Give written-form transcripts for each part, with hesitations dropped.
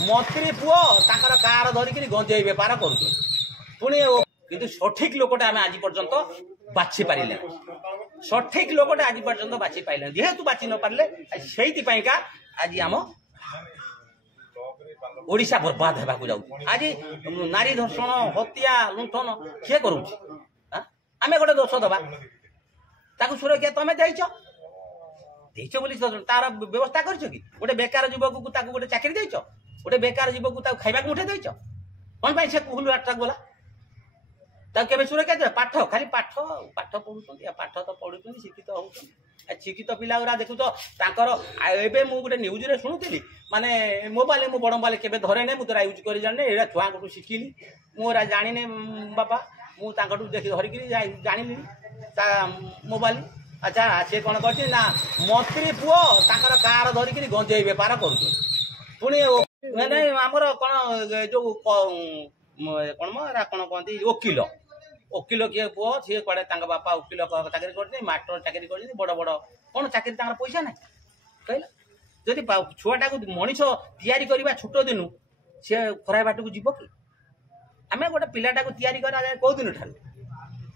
मंत्री पुओ तांकर कार धरिक गंजेई बेपार कर पुणी किंतु सठिक लोकटे आम आज पर्यंत बाछि पारे सठिक लोकटे आज पर्यंत बाछि पाइले जेहेतु बाछि न पारे से आज आम ओडिशा बर्बाद होगा जाऊ आज नारी धर्षण हत्या लुंठन किए करूँ आम गोटे दोष दबा ताकू सुरक्षा तमें देच तार व्यवस्था कर गोटे बेकार युवक को गोटे चाकरी देच गोटे बेकार युवक को खाइबा मुठे देच कौन से कुल आठ गला के सुरक्षा दे पाठ खाली पाठ पाठ पढ़ुं पाठ तो पढ़ुं शिक्षित हो शिक्षित पिला गुरा देखु तो एवं मुझे गोटे न्यूज रे शुणुली माने मोबाइल मु बड़ मोबाइल के धरे नहीं मुझे यूज कर जाने ये छुआ को शिखिली मुझे जानी बापा मुझे देखी धरिकी जानी मोबाइल अच्छा सी कौन कर मंत्री पुओ तांकर कार धरिकी गंजेई बेपार कर आमर कौन जो कौन कौन कहते वकिल वकिल किए पुओ सी कड़े बापा वकिल चाकरी कर मास्टर चाकरी कर बड़ बड़ कौन चाकरी पैसा ना कहला जदि छुआटा को मनीष तैयारी करवा छोट दिन सी खराब बाट को जीव कि आम गोटे पिलाटा को तैयारी करा जाए कौ दिन ठार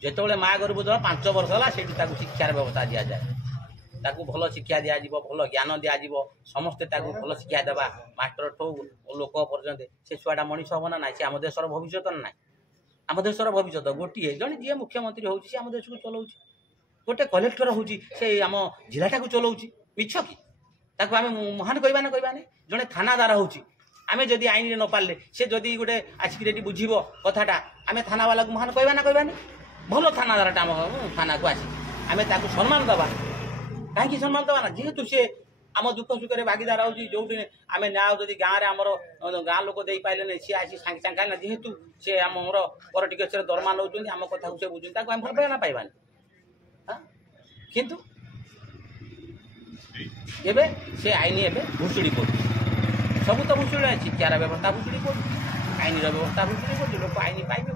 जो माँ गर्भ जल 5 वर्ष है से शिक्षार व्यवस्था दि जाए ताकू भल शिक्षा दिज्व भल ज्ञान दिज्व समस्ते भल शिक्षा देवा मास्टर ठू लोक पर्यंत से छुआटा मनीष हम ना सी आम देशर भविष्य ना ना आम देशर भविष्य गोटे जन जी मुख्यमंत्री होची आम देश को चलाऊ गोटे कलेक्टर होची से आम जिलाटा को चलाऊ मिछ कि ताकू आम महान कहवा ना कहवा जड़े थानादार होची आम जदि आईन न पारे से जदि गोटे आसिक बुझीब कथाटा आम थाना वाला को महान कहवा ना कहवानी भल थानादारटा आम थाना को आसी आम सम्मान दबा कहीं सम्मान दबा ना जेहेतु सी आम दुख सुख भागीदार होची जो दिन आम न्याय जदि गाँव आमर गाँ लोक दे पारे नहीं सी आसी सागे सागे कहीं जेहेतु सी आमर पर टिकेट दरमा नौ आम कथा को से बुझुन आम भल पाइबा ना पाइबानी किंतु एबे से आईन एबे भुसुड़ी पड़े सब तो भुसुड़ी शिक्षार व्यवस्था भुसुड़ी पड़े आईन व्यवस्था भुसुड़ी पड़े लोक आईन पाइबे